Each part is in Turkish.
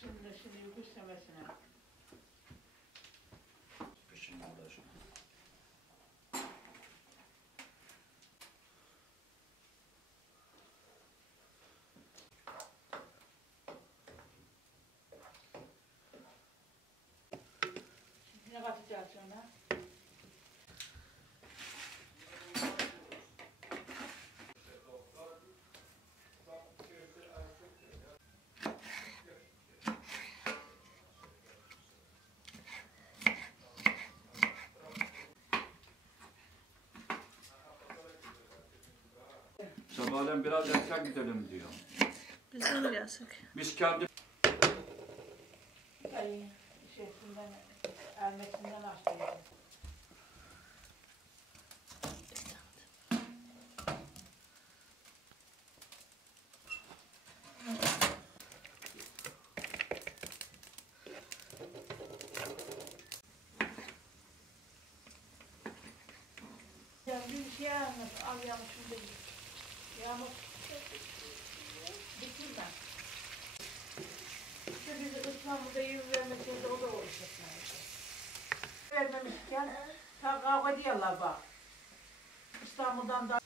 şimdi kış semesine. Kışın olacak. Şimdi ne katacağız sonra? Sabahleyin biraz erken gidelim diyor. Biz de mi gelsek? Biz kendi Ay şeysinden, ermesinden açtı. Yani bir şey anlat, al yanlışını değil. Yağmur bitirme. İşte biz İstanbul'da yüz vermeseydi o da olacak. Vermemişken ta kavga diyorlar bak. İstanbul'dan da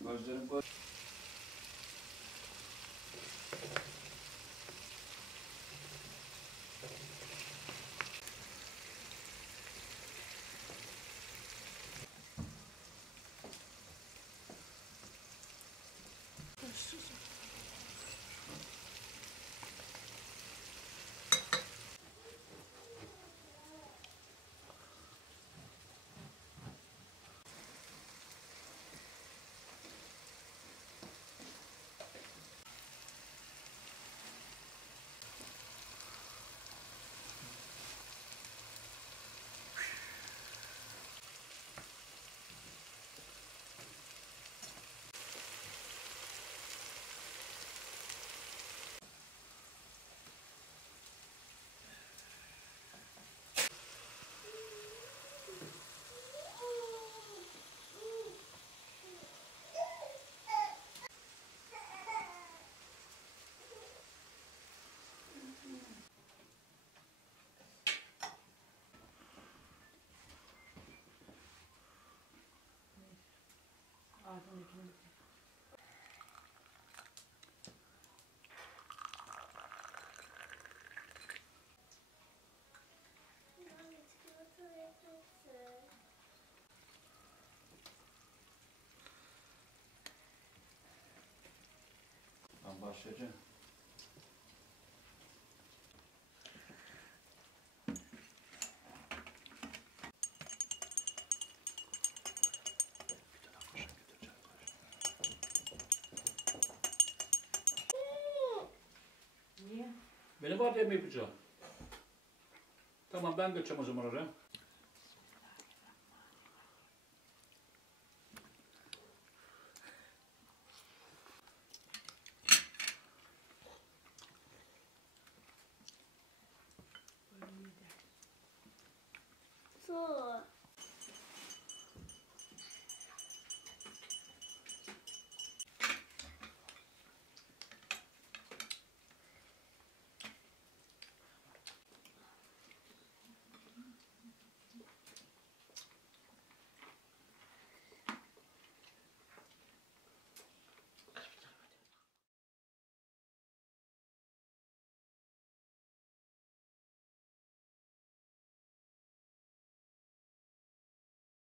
gözlerim böyle. ağzını ikini Ben başlayacağım. niye? Benim var diye mi yapacağım? Tamam ben götüreceğim o zaman oraya. Böyle iyi de. Su.